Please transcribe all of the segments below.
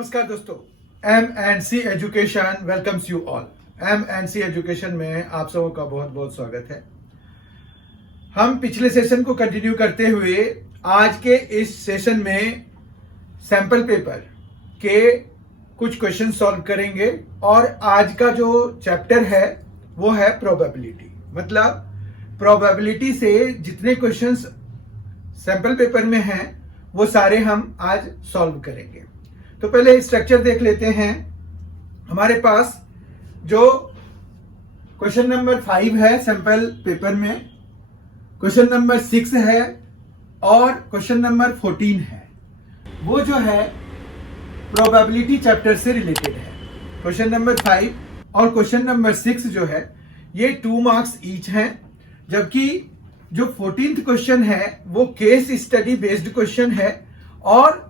नमस्कार दोस्तों, M&C education welcomes you all. M&C education में आप सबों का बहुत बहुत स्वागत है। हम पिछले सेशन को कंटिन्यू करते हुए आज के इस सेशन में सैंपल पेपर के कुछ क्वेश्चन सॉल्व करेंगे और आज का जो चैप्टर है वो है प्रोबेबिलिटी। मतलब प्रोबेबिलिटी से जितने क्वेश्चंस सैंपल पेपर में हैं वो सारे हम आज सॉल्व करेंगे। तो पहले स्ट्रक्चर देख लेते हैं। हमारे पास जो क्वेश्चन नंबर 5 है सैंपल पेपर में, क्वेश्चन नंबर 6 है और क्वेश्चन नंबर 14 है, वो जो है प्रोबेबिलिटी चैप्टर से रिलेटेड है। क्वेश्चन नंबर 5 और क्वेश्चन नंबर 6 जो है ये 2 मार्क्स ईच हैं, जबकि जो 14th क्वेश्चन है वो केस स्टडी बेस्ड क्वेश्चन है और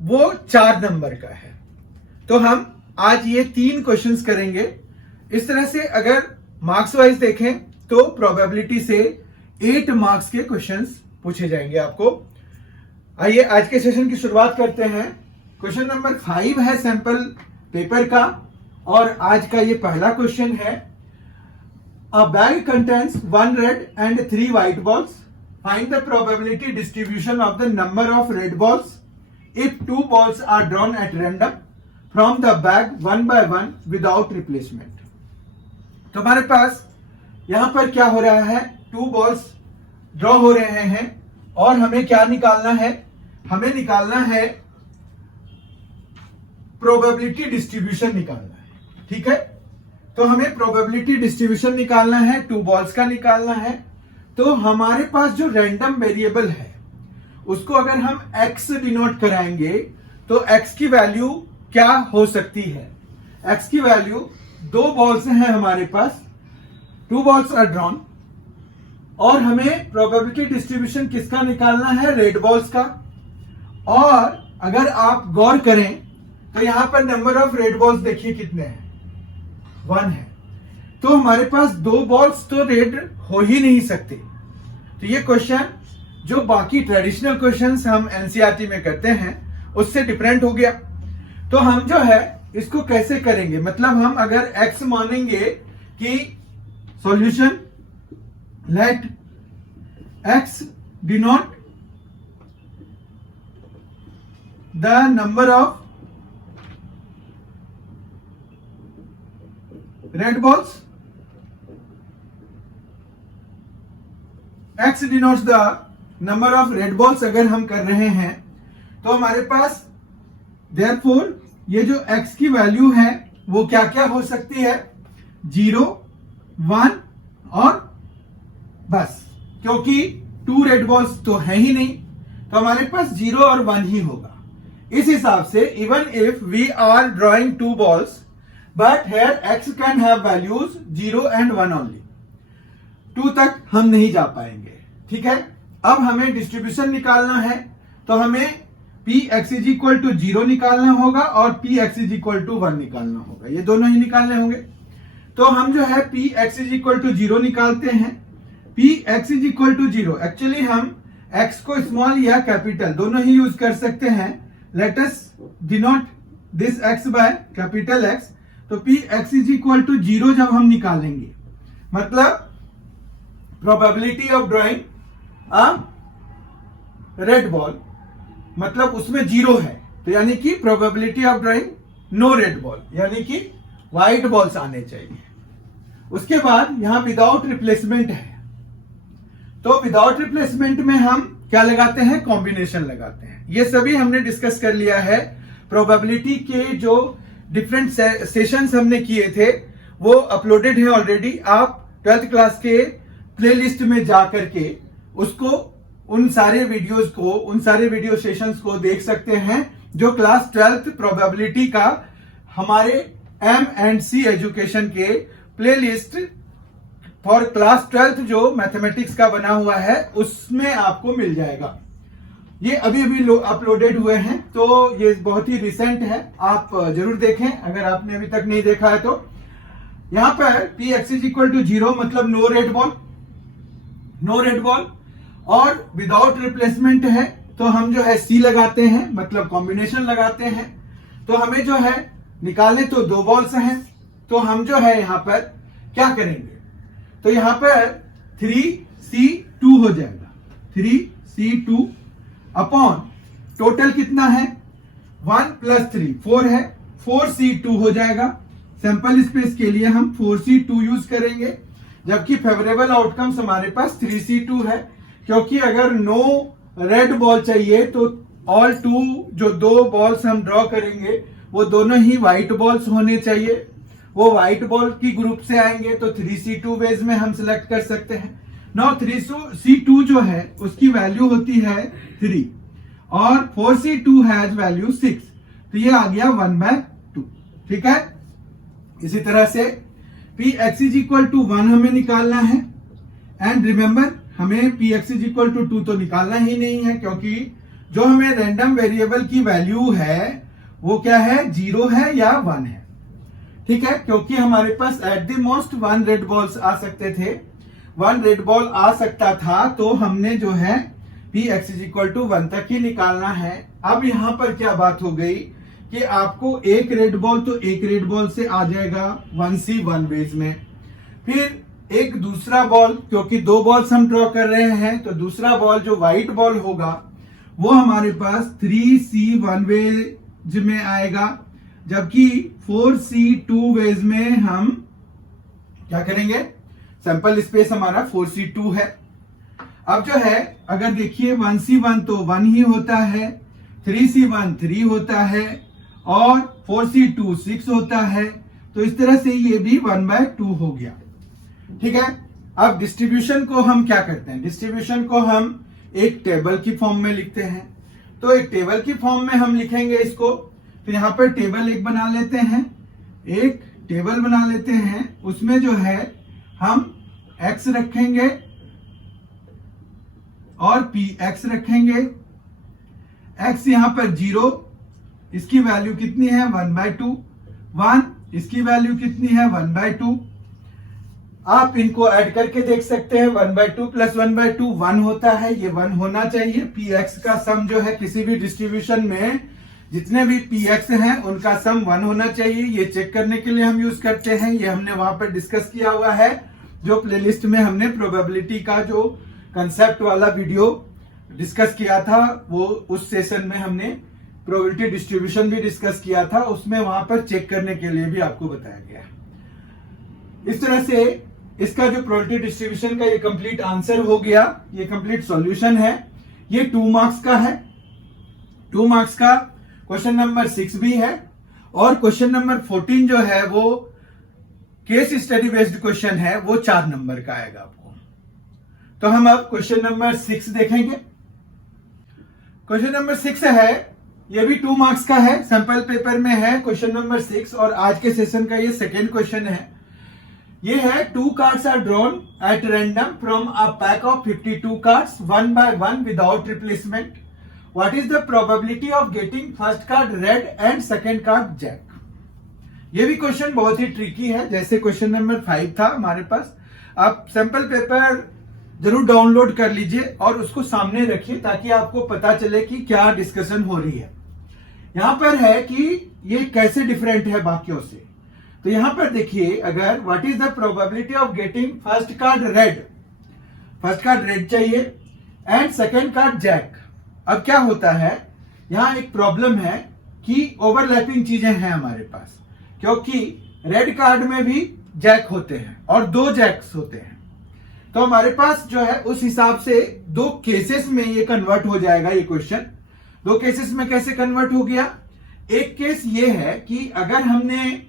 वो 4 नंबर का है। तो हम आज ये 3 क्वेश्चंस करेंगे। इस तरह से अगर मार्क्स वाइज देखें तो प्रोबेबिलिटी से 8 मार्क्स के क्वेश्चंस पूछे जाएंगे आपको। आइए आज के सेशन की शुरुआत करते हैं। क्वेश्चन नंबर 5 है सैंपल पेपर का और आज का ये पहला क्वेश्चन है। अ bag contains 1 red and 3 white balls. Find the probability distribution of the number of red balls if 2 balls are drawn at random from the bag one by one without replacement। तो हमारे पास यहां पर क्या हो रहा है, 2 balls draw हो रहे हैं और हमें क्या निकालना है, हमें निकालना है प्रोबेबिलिटी डिस्ट्रीब्यूशन निकालना है। ठीक है, तो हमें प्रोबेबिलिटी डिस्ट्रीब्यूशन निकालना है, 2 बॉल्स का निकालना है। तो हमारे पास जो रैंडम वेरिएबल है उसको अगर हम x डिनोट कराएंगे तो x की वैल्यू क्या हो सकती है। x की वैल्यू 2 बॉल्स हैं हमारे पास, 2 बॉल्स आर ड्रॉन और हमें प्रोबेबिलिटी डिस्ट्रीब्यूशन किसका निकालना है, रेड बॉल्स का। और अगर आप गौर करें तो यहां पर नंबर ऑफ रेड बॉल्स देखिए कितने हैं, 1 है। तो हमारे पास 2 बॉल्स तो रेड हो ही नहीं सकते। तो ये क्वेश्चन जो बाकी ट्रेडिशनल क्वेश्चंस हम एनसीईआरटी में करते हैं उससे डिफरेंट हो गया। तो हम जो है इसको कैसे करेंगे, मतलब हम अगर x मानेंगे कि solution let x denote the number of red balls, x denotes the number of red balls अगर हम कर रहे हैं तो हमारे पास देयरफॉर ये जो x की वैल्यू है वो क्या क्या हो सकती है, 0, 1 और बस, क्योंकि 2 रेड बॉल्स तो है ही नहीं तो हमारे पास 0 और 1 ही होगा। इस हिसाब से even if we are drawing 2 balls but here x can have values 0 and 1 only, 2 तक हम नहीं जा पाएंगे। ठीक है, अब हमें डिस्ट्रीब्यूशन निकालना है तो हमें px इज इक्वल टू 0 निकालना होगा और px इज इक्वल टू 1 निकालना होगा, ये दोनों ही निकालने होंगे। तो हम जो है px इज इक्वल टू 0 निकालते हैं। px is equal to 0, actually हम x को स्मॉल या कैपिटल दोनों ही यूज कर सकते हैं। Let us denote this x by capital X। तो px इज इक्वल टू 0 जब हम निकालेंगे मतलब probability of drawing red ball, मतलब उसमें 0 है तो यानी कि probability of drawing no red ball, यानी कि व्हाइट बॉल्स आने चाहिए। उसके बाद यहां विदाउट रिप्लेसमेंट है, तो विदाउट रिप्लेसमेंट में हम क्या लगाते हैं, कॉम्बिनेशन लगाते हैं। ये सभी हमने डिस्कस कर लिया है। प्रोबेबिलिटी के जो डिफरेंट सेशंस हमने किए थे वो अपलोडेड है ऑलरेडी। आप 12th क्लास के प्लेलिस्ट में जा करके उसको उन सारे वीडियो सेशंस को देख सकते हैं जो क्लास 12th प्रोबेबिलिटी का हमारे M&C एजुकेशन के प्लेलिस्ट फॉर क्लास 12th जो मैथमेटिक्स का बना हुआ है उसमें आपको मिल जाएगा। ये अभी अपलोडेड हुए हैं तो ये बहुत ही रिसेंट है, आप जरूर देखें अगर आपने अभी तक नहीं देखा है तो। यहां पर px इज इक्वल टू 0 मतलब नो रेड बॉल और विदाउट रिप्लेसमेंट है तो हम जो है सी लगाते हैं, मतलब कॉम्बिनेशन लगाते हैं। तो हमें जो है निकालने तो दो बॉल्स हैं, तो हम जो है यहां पर क्या करेंगे, तो यहां पर 3C2 हो जाएगा। 3C2 अपॉन टोटल कितना है 1 + 3 4 है, 4C2 हो जाएगा। सैंपल स्पेस के लिए हम 4C2 यूज करेंगे, जबकि फेवरेबल आउटकम्स हमारे पास 3C2 है, क्योंकि अगर नो रेड बॉल चाहिए तो ऑल टू जो दो बॉल्स हम ड्रॉ करेंगे वो दोनों ही व्हाइट बॉल्स होने चाहिए। वो व्हाइट बॉल की ग्रुप से आएंगे तो 3C2 वेज में हम सिलेक्ट कर सकते हैं। नाउ 3C2 जो है उसकी वैल्यू होती है 3 और 4C2 हैज वैल्यू 6, तो ये आ गया 1/2। ठीक है, इसी तरह से Px = 1 हमें निकालना है। एंड रिमेंबर, हमें Px = 2 तो निकालना ही नहीं है, क्योंकि जो हमें रैंडम वेरिएबल की वैल्यू है वो क्या है, 0 है या 1 है। ठीक है, क्योंकि हमारे पास at the most 1 red balls आ सकते थे, 1 रेड बॉल आ सकता था, तो हमने जो है Px = 1 तक ही निकालना है। अब यहां पर क्या बात हो गई कि आपको एक रेड बॉल तो एक रेड बॉल से आ जाएगा 1C1 वेज में, फिर एक दूसरा बॉल, क्योंकि दो बॉल्स हम ड्रॉ कर रहे हैं, तो दूसरा बॉल जो व्हाइट बॉल होगा वो हमारे पास 3C1 वेज में आएगा, जबकि 4C2 वेज में हम क्या करेंगे, सैंपल स्पेस हमारा 4C2 है। अब जो है अगर देखिए 1C1 तो 1 ही होता है, 3C1 3 होता है और 4C2 6 होता है, तो इस तरह से ये भी 1/2 हो गया। ठीक है, अब डिस्ट्रीब्यूशन को हम क्या करते हैं, डिस्ट्रीब्यूशन को हम एक टेबल की फॉर्म में लिखते हैं। तो एक टेबल की फॉर्म में हम लिखेंगे इसको, तो यहां पर टेबल एक बना लेते हैं, एक टेबल बना लेते हैं, उसमें जो है हम x रखेंगे और Px रखेंगे। x यहां पर 0, इसकी वैल्यू कितनी है 1/2, 1 इसकी वैल्यू कितनी है 1/2। आप इनको ऐड करके देख सकते हैं, 1/2 + 1/2 1 होता है, ये 1 होना चाहिए। Px का सम जो है किसी भी डिस्ट्रीब्यूशन में जितने भी Px हैं उनका सम 1 होना चाहिए। ये चेक करने के लिए हम यूज करते हैं, ये हमने वहां पर डिस्कस किया हुआ है, जो प्लेलिस्ट में हमने प्रोबेबिलिटी का जो कंसेप्ट वाला वीडियो डिस्कस किया था, वो उस सेशन में हमने प्रोबेबिलिटी डिस्ट्रीब्यूशन भी डिस्कस किया था, उसमें वहां पर चेक करने के लिए भी आपको बताया गया। इस तरह से इसका जो प्रोबेबिलिटी डिस्ट्रीब्यूशन का ये कंप्लीट आंसर हो गया, ये कंप्लीट सॉल्यूशन है। ये 2 मार्क्स का है, 2 मार्क्स का क्वेश्चन नंबर 6 भी है, और क्वेश्चन नंबर 14 जो है वो केस स्टडी बेस्ड क्वेश्चन है, वो 4 नंबर का आएगा आपको। तो हम अब क्वेश्चन नंबर 6 देखेंगे। क्वेश्चन नंबर 6 है, ये भी 2 मार्क्स का है, सैंपल पेपर में है क्वेश्चन नंबर 6, और आज के सेशन का ये सेकेंड क्वेश्चन है। ये है 2 cards are drawn at random from a pack of 52 cards, 1 by 1 without replacement. What is the probability of getting first card red and second card jack? ये भी क्वेश्चन बहुत ही ट्रिकी है, जैसे क्वेश्चन नंबर 5 था हमारे पास। आप सैंपल पेपर जरूर download कर लीजिए और उसको सामने रखिए, ताकि आपको पता चले कि क्या डिस्कशन हो रही है। यहां पर है कि ये कैसे डिफरेंट है बाकियों से। तो यहां पर देखिए, अगर what is the probability of getting first card red, first card red चाहिए एंड सेकेंड कार्ड जैक। अब क्या होता है, यहां एक प्रॉब्लम है कि ओवरलैपिंग चीजें हैं हमारे पास, क्योंकि रेड कार्ड में भी जैक होते हैं और 2 जैक्स होते हैं। तो हमारे पास जो है उस हिसाब से 2 केसेस में ये कन्वर्ट हो जाएगा। ये क्वेश्चन 2 केसेस में कैसे कन्वर्ट हो गया, एक केस ये है कि अगर हमने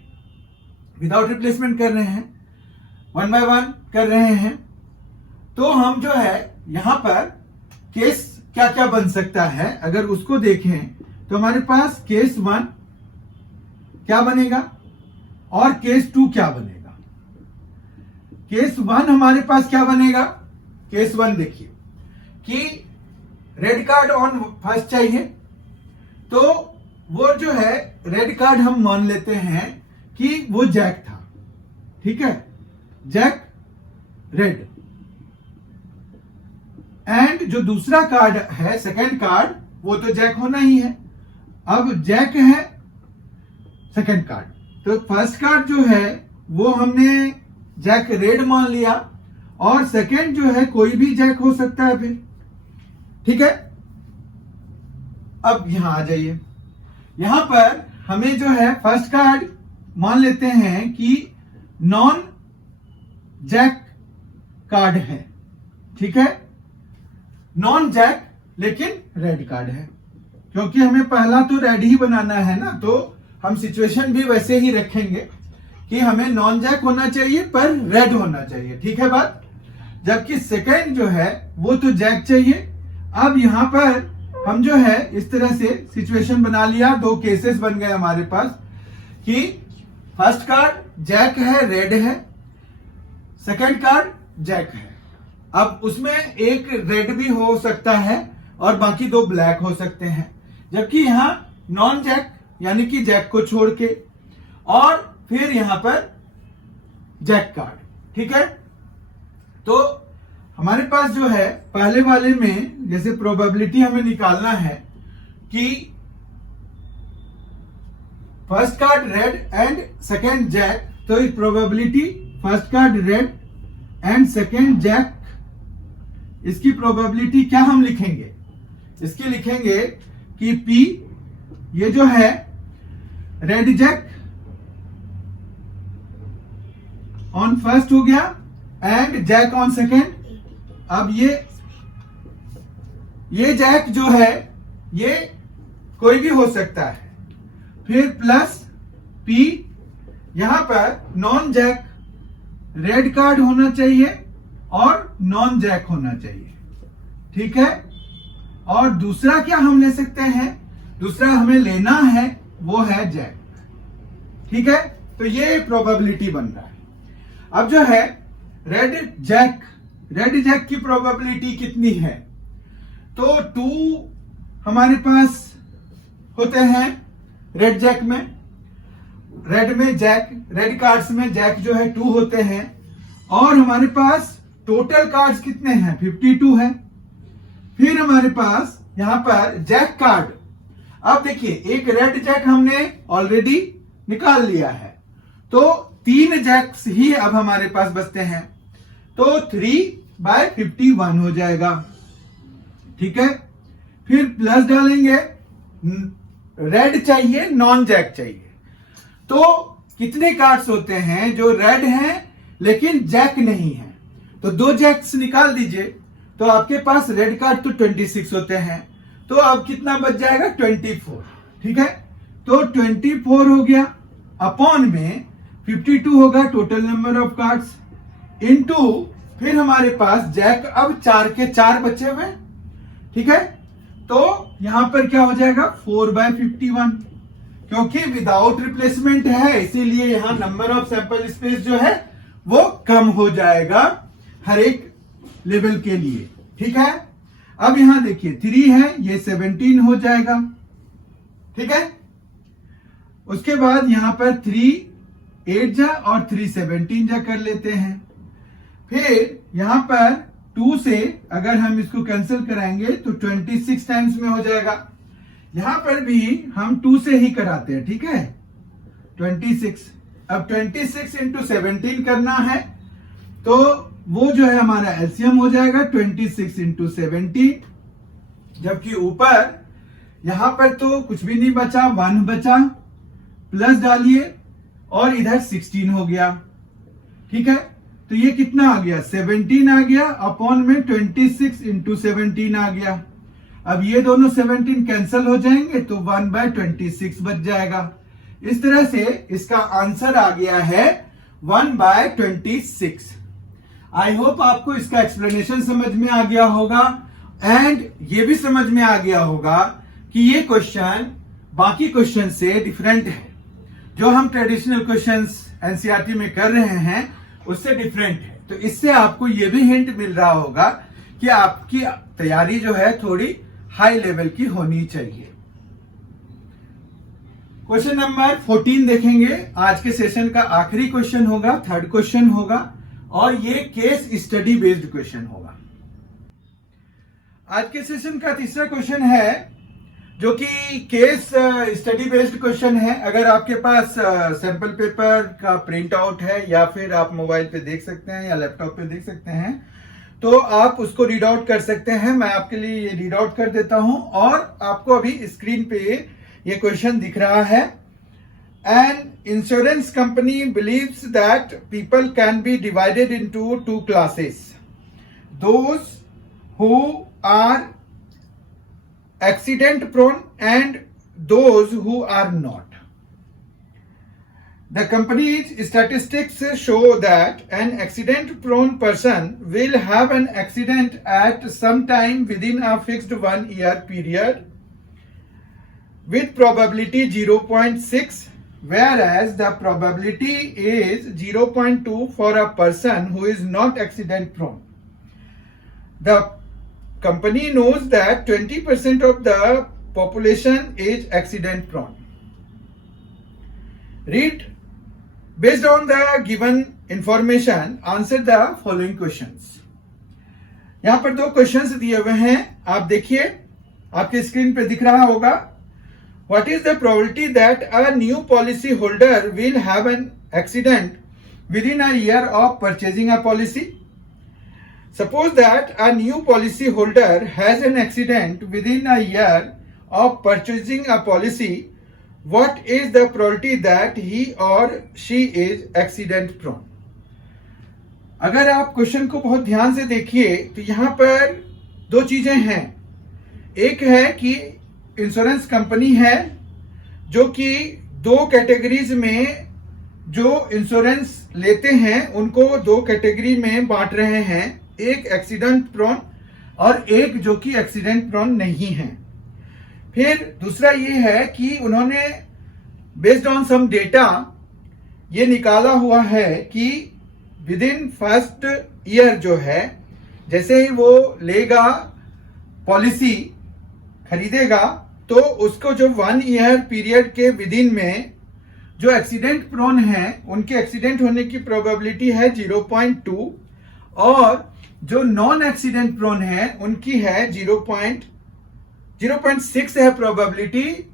विदाउट रिप्लेसमेंट कर रहे हैं, 1 by 1 कर रहे हैं, तो हम जो है यहां पर केस क्या क्या बन सकता है, अगर उसको देखें तो हमारे पास केस 1 क्या बनेगा और केस 2 क्या बनेगा। केस 1 हमारे पास क्या बनेगा, केस 1 देखिए कि रेड कार्ड ऑन फर्स्ट चाहिए, तो वो जो है रेड कार्ड हम मान लेते हैं कि वो जैक था। ठीक है, जैक रेड एंड जो दूसरा कार्ड है, सेकंड कार्ड, वो तो जैक होना ही है। अब जैक है सेकंड कार्ड, तो फर्स्ट कार्ड जो है वो हमने जैक रेड मान लिया, और सेकंड जो है कोई भी जैक हो सकता है फिर, ठीक है। अब यहां आ जाइए, यहां पर हमें जो है फर्स्ट कार्ड मान लेते हैं कि नॉन जैक कार्ड है, ठीक है, नॉन जैक लेकिन रेड कार्ड है, क्योंकि हमें पहला तो रेड ही बनाना है ना, तो हम सिचुएशन भी वैसे ही रखेंगे कि हमें नॉन जैक होना चाहिए पर रेड होना चाहिए, ठीक है बात। जबकि सेकंड जो है वो तो जैक चाहिए। अब यहां पर हम जो है इस तरह से सिचुएशन बना लिया, दो केसेस बन गए हमारे पास कि फर्स्ट कार्ड जैक है, रेड है, सेकंड कार्ड जैक है। अब उसमें एक रेड भी हो सकता है और बाकी दो ब्लैक हो सकते हैं, जबकि यहां नॉन जैक यानी कि जैक को छोड़ के, और फिर यहां पर जैक कार्ड, ठीक है। तो हमारे पास जो है पहले वाले में जैसे प्रोबेबिलिटी हमें निकालना है कि first card red and second jack, तो इस probability first card red and second jack, इसकी प्रोबेबिलिटी क्या हम लिखेंगे, इसकी लिखेंगे कि P ये जो है रेड जैक ऑन फर्स्ट हो गया एंड जैक ऑन सेकंड। अब ये जैक जो है ये कोई भी हो सकता है, फिर प्लस P यहां पर नॉन जैक रेड कार्ड होना चाहिए और नॉन जैक होना चाहिए, ठीक है। और दूसरा क्या हम ले सकते हैं, दूसरा हमें लेना है वो है जैक, ठीक है। तो ये प्रोबेबिलिटी बन रहा है। अब जो है रेड जैक की प्रोबेबिलिटी कितनी है, तो 2 हमारे पास होते हैं रेड जैक में, रेड कार्ड्स में जैक जो है 2 होते हैं, और हमारे पास टोटल कार्ड्स कितने हैं, 52 है। फिर हमारे पास यहां पर जैक कार्ड, अब देखिए एक रेड जैक हमने ऑलरेडी निकाल लिया है, तो 3 जैक्स ही अब हमारे पास बचते हैं, तो 3/51 हो जाएगा, ठीक है। फिर प्लस डालेंगे, रेड चाहिए नॉन जैक चाहिए, तो कितने कार्ड्स होते हैं जो रेड हैं लेकिन जैक नहीं है, तो 2 जैक्स निकाल दीजिए, तो आपके पास रेड कार्ड तो 26 होते हैं, तो अब कितना बच जाएगा 24, ठीक है। तो 24 हो गया, अपॉन में 52 होगा total number of cards, into फिर हमारे पास जैक अब 4 के 4 बचे हुए, ठीक है। तो यहां पर क्या हो जाएगा 4/51, क्योंकि विदाउट रिप्लेसमेंट है इसीलिए यहां नंबर ऑफ सैंपल स्पेस जो है वो कम हो जाएगा हर एक लेवल के लिए, ठीक है। अब यहां देखिए 3 है, ये 17 हो जाएगा, ठीक है। उसके बाद यहां पर 3 8 जा और 3 17 जा कर लेते हैं। फिर यहां पर 2 से अगर हम इसको कैंसिल कराएंगे तो 26 टाइम्स में हो जाएगा। यहां पर भी हम 2 से ही कराते हैं, ठीक है, 26। अब 26 इंटू 17 करना है, तो वो जो है हमारा एलसीएम हो जाएगा 26 इंटू 17, जबकि ऊपर यहां पर तो कुछ भी नहीं बचा, 1 बचा, प्लस डालिए और इधर 16 हो गया, ठीक है। तो ये कितना आ गया 17 आ गया, अपॉन में 26 इंटू 17 आ गया। अब ये दोनों 17 कैंसिल हो जाएंगे तो 1/26 बच जाएगा। इस तरह से इसका आंसर आ गया है 1/26। आई होप आपको इसका एक्सप्लेनेशन समझ में आ गया होगा, एंड ये भी समझ में आ गया होगा कि ये क्वेश्चन बाकी क्वेश्चन से डिफरेंट है। जो हम ट्रेडिशनल क्वेश्चंस एनसीईआरटी में कर रहे हैं उससे डिफरेंट है। तो इससे आपको ये भी हिंट मिल रहा होगा कि आपकी तैयारी जो है थोड़ी हाई लेवल की होनी चाहिए। क्वेश्चन नंबर 14 देखेंगे। आज के सेशन का आखिरी क्वेश्चन होगा, थर्ड क्वेश्चन होगा, और ये केस स्टडी बेस्ड क्वेश्चन होगा। आज के सेशन का तीसरा क्वेश्चन है जो कि केस स्टडी बेस्ड क्वेश्चन है। अगर आपके पास सैंपल पेपर का प्रिंट आउट है या फिर आप मोबाइल पे देख सकते हैं या लैपटॉप पे देख सकते हैं तो आप उसको रीड आउट कर सकते हैं। मैं आपके लिए ये रीड आउट कर देता हूं और आपको अभी स्क्रीन पे ये क्वेश्चन दिख रहा है। An insurance company believes that people can be divided into two classes: those who are accident prone and those who are not. The company's statistics show that an accident prone person will have an accident at some time within a fixed 1 year period with probability 0.6, whereas the probability is 0.2 for a person who is not accident prone. The company knows that 20% of the population is accident prone. Read, based on the given information, answer the following questions. यहां पर दो questions दिए हुए हैं, आप देखिए, आपके screen पे दिख रहा होगा। What is the probability that a new policy holder will have an accident within a year of purchasing a policy? Suppose that a new policy holder has an accident within a year of purchasing a policy. What is the probability that he or she is accident prone? अगर आप question को बहुत ध्यान से देखिए तो यहां पर दो चीजें हैं। एक है कि इंश्योरेंस कंपनी है जो कि दो कैटेगरीज में जो इंश्योरेंस लेते हैं उनको दो कैटेगरी में बांट रहे हैं, एक एक्सीडेंट प्रोन और एक जो कि एक्सीडेंट प्रोन नहीं है। फिर दूसरा ये है कि उन्होंने बेस्ड ऑन सम डेटा ये निकाला हुआ है कि विद इन फर्स्ट ईयर जो है, जैसे ही वो लेगा पॉलिसी खरीदेगा तो उसको जो 1 ईयर पीरियड के विद इन में जो एक्सीडेंट प्रोन है उनके एक्सीडेंट होने की प्रोबेबिलिटी है 0.2 और जो नॉन एक्सीडेंट प्रोन है उनकी है 0.6 है प्रोबेबिलिटी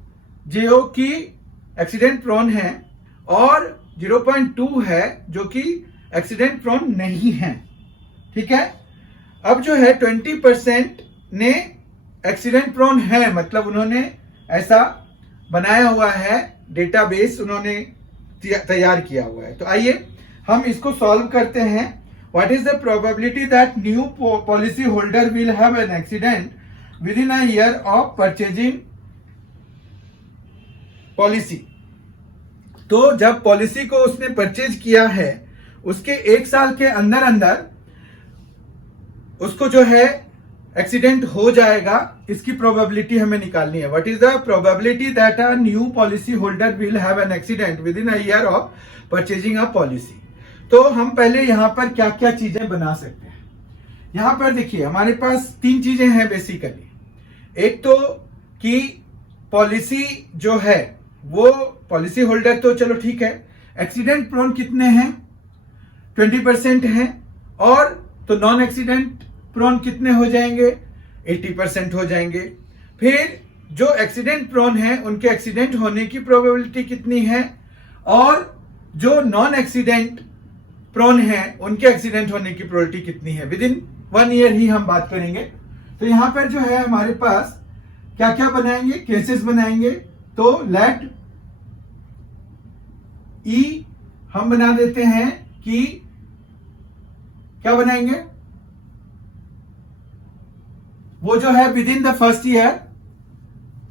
जो कि एक्सीडेंट प्रोन है और 0.2 है जो कि एक्सीडेंट प्रोन नहीं है। ठीक है, अब जो है 20% ने एक्सीडेंट प्रोन है, मतलब उन्होंने ऐसा बनाया हुआ है, डेटाबेस उन्होंने तैयार किया हुआ है। तो आइए हम इसको सॉल्व करते हैं। What is the probability that new policy holder will have an accident with in a year of purchasing policy? तो जब पॉलिसी को उसने परचेज किया है उसके 1 साल के अंदर अंदर उसको जो है एक्सीडेंट हो जाएगा, इसकी प्रोबेबिलिटी हमें निकालनी है। What is the probability that a new policy holder will have an accident with in a year of purchasing a policy? तो हम पहले यहां पर क्या क्या चीजें बना सकते हैं। यहां पर देखिए हमारे पास 3 चीजें हैं बेसिकली। एक तो कि पॉलिसी जो है वो पॉलिसी होल्डर तो चलो ठीक है, एक्सीडेंट प्रोन कितने हैं? 20% हैं, और तो नॉन एक्सीडेंट प्रोन कितने हो जाएंगे? 80% हो जाएंगे। फिर जो एक्सीडेंट प्रोन है उनके एक्सीडेंट होने की प्रोबेबिलिटी कितनी है, और जो नॉन एक्सीडेंट प्रोन है उनके एक्सीडेंट होने की प्रोबेबिलिटी कितनी है। विद इन 1 ईयर ही हम बात करेंगे। तो यहां पर जो है हमारे पास क्या क्या बनाएंगे, केसेस बनाएंगे। तो लेट ई हम बना देते हैं कि क्या बनाएंगे, वो जो है with in the first year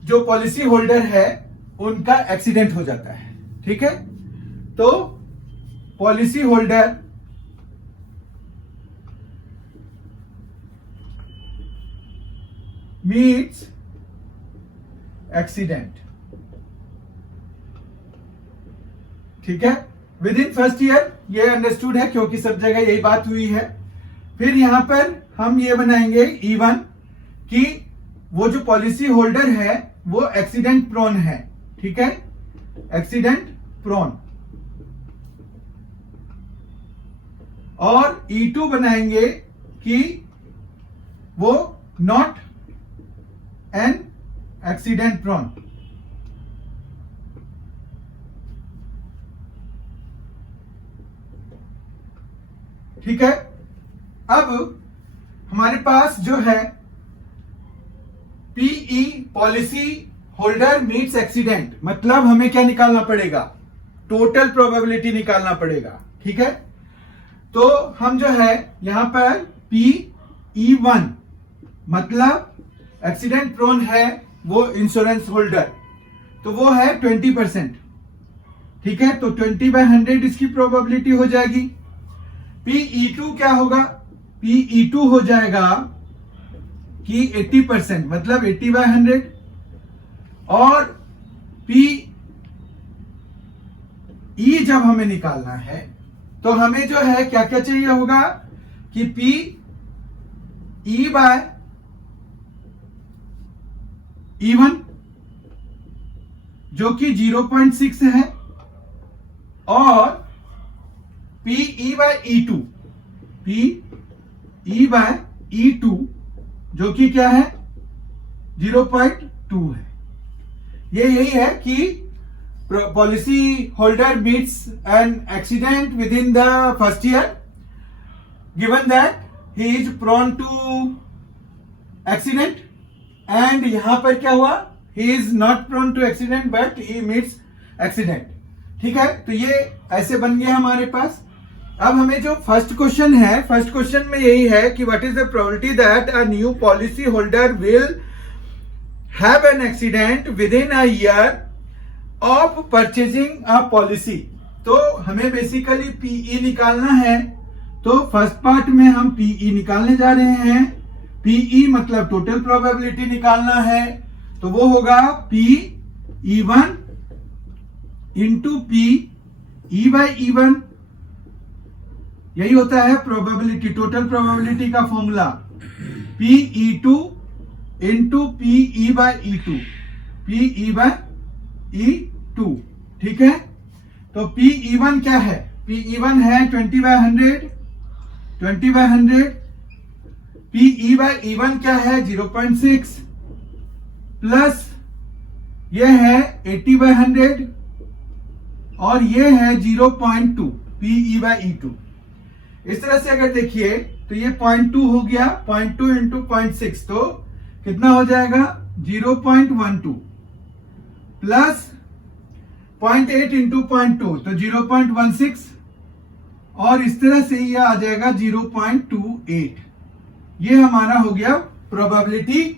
जो पॉलिसी होल्डर है उनका एक्सीडेंट हो जाता है। ठीक है, तो पॉलिसी होल्डर मीट्स एक्सीडेंट। ठीक है, विद इन फर्स्ट ईयर, ये अंडरस्टूड है क्योंकि सब जगह यही बात हुई है। फिर यहां पर हम ये बनाएंगे E1 कि वो जो पॉलिसी होल्डर है वो एक्सीडेंट प्रोन है। ठीक है, एक्सीडेंट प्रोन। और E2 बनाएंगे कि वो नॉट एन एक्सीडेंट प्रोन। ठीक है, अब हमारे पास जो है P E policy holder meets accident, मतलब हमें क्या निकालना पड़ेगा, टोटल प्रोबेबिलिटी निकालना पड़ेगा। ठीक है, तो हम जो है यहां पर PE1 मतलब एक्सीडेंट प्रोन है वो इंश्योरेंस होल्डर, तो वो है 20%। ठीक है, तो 20/100 इसकी प्रोबेबिलिटी हो जाएगी। PE2 क्या होगा, PE2 हो जाएगा कि 80% मतलब 80/100। और PE जब हमें निकालना है तो हमें जो है क्या क्या चाहिए होगा कि PE/E1 जो कि 0.6 है, और PE/E2 PE/E2 जो कि क्या है 0.2 है। ये यही है कि policy holder meets an accident within the first year given that he is prone to accident, and यहां पर क्या हुआ, he is not prone to accident but he meets accident. ठीक है, तो ये ऐसे बन गया हमारे पास। अब हमें जो फर्स्ट क्वेश्चन है, फर्स्ट क्वेश्चन में यही है कि what is the probability that a new policy holder will have an accident with in a year of purchasing a policy. तो हमें बेसिकली पीई निकालना है, तो फर्स्ट पार्ट में हम पीई निकालने जा रहे हैं। पीई मतलब टोटल प्रोबेबिलिटी निकालना है, तो वो होगा PE1 इंटू PE/E1। यही होता है प्रोबेबिलिटी, टोटल प्रोबेबिलिटी का formula. PE2 into PE/E2, PE/E2। ठीक है, तो PE1 क्या है, PE1 है 20/100, 20/100। PE/E1 क्या है 0.6 प्लस ये है 80/100 और ये है 0.2 PE/E2। इस तरह से अगर देखिए तो ये 0.2 हो गया, 0.2 इंटू 0.6 तो कितना हो जाएगा 0.12 प्लस 0.8 इंटू 0.2 तो 0.16, और इस तरह से ये आ जाएगा 0.28। ये हमारा हो गया probability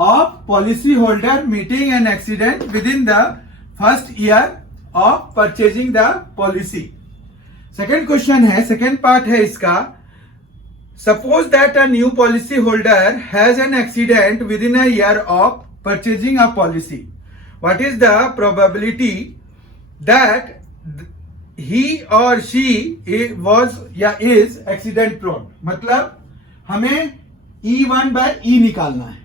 of policy holder meeting N accident within the first year of purchasing the policy. Second question है, सेकेंड पार्ट है इसका। Suppose that a new policy holder has an accident with in a year of purchasing a policy, what is the probability that he और she was या is accident prone. मतलब हमें E1/E निकालना है।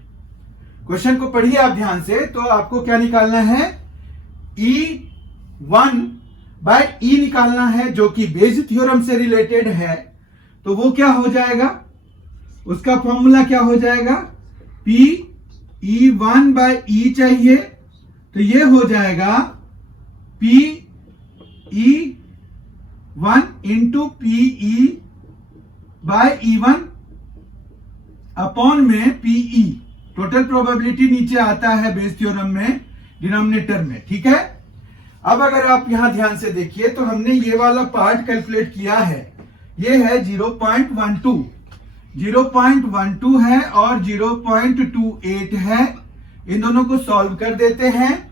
Question को पढ़िए आप ध्यान से, तो आपको क्या निकालना है, E1/E निकालना है जो कि बेज थ्योरम से रिलेटेड है। तो वो क्या हो जाएगा, उसका फॉर्मूला क्या हो जाएगा, PE1/E चाहिए, तो ये हो जाएगा PE1 इंटू PE/E1 अपॉन में PE। टोटल प्रोबेबिलिटी नीचे आता है बेस थ्योरम में डिनोमिनेटर में। ठीक है, अब अगर आप यहां ध्यान से देखिए तो हमने ये वाला पार्ट कैलकुलेट किया है, ये है 0.12, 0.12 है और 0.28 है। इन दोनों को सॉल्व कर देते हैं,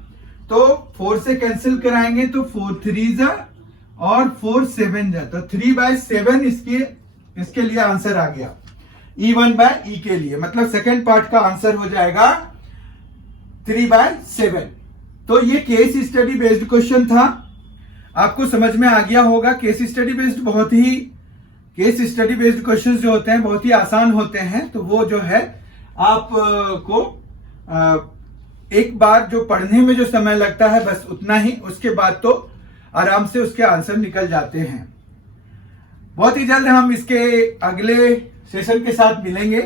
तो 4 से कैंसिल कराएंगे तो 4 3 जा और 4 7 जा, तो 3/7 इसके लिए आंसर आ गया E1/E के लिए। मतलब सेकेंड पार्ट का आंसर हो जाएगा 3/7। तो ये केस स्टडी बेस्ड क्वेश्चन था, आपको समझ में आ गया होगा। केस स्टडी बेस्ड क्वेश्चंस जो होते हैं बहुत ही आसान होते हैं, तो वो जो है आपको एक बार जो पढ़ने में जो समय लगता है बस उतना ही, उसके बाद तो आराम से उसके आंसर निकल जाते हैं। बहुत ही जल्द हम इसके अगले सेशन के साथ मिलेंगे,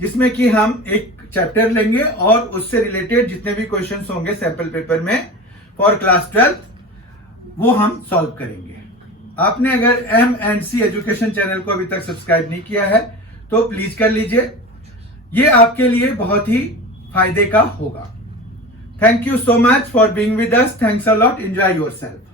जिसमें कि हम एक चैप्टर लेंगे और उससे रिलेटेड जितने भी क्वेश्चंस होंगे सैंपल पेपर में फॉर क्लास 12 वो हम सॉल्व करेंगे। आपने अगर M&C एजुकेशन चैनल को अभी तक सब्सक्राइब नहीं किया है तो प्लीज कर लीजिए, ये आपके लिए बहुत ही फायदे का होगा। Thank you so much for being with us. Thanks a lot. Enjoy yourself.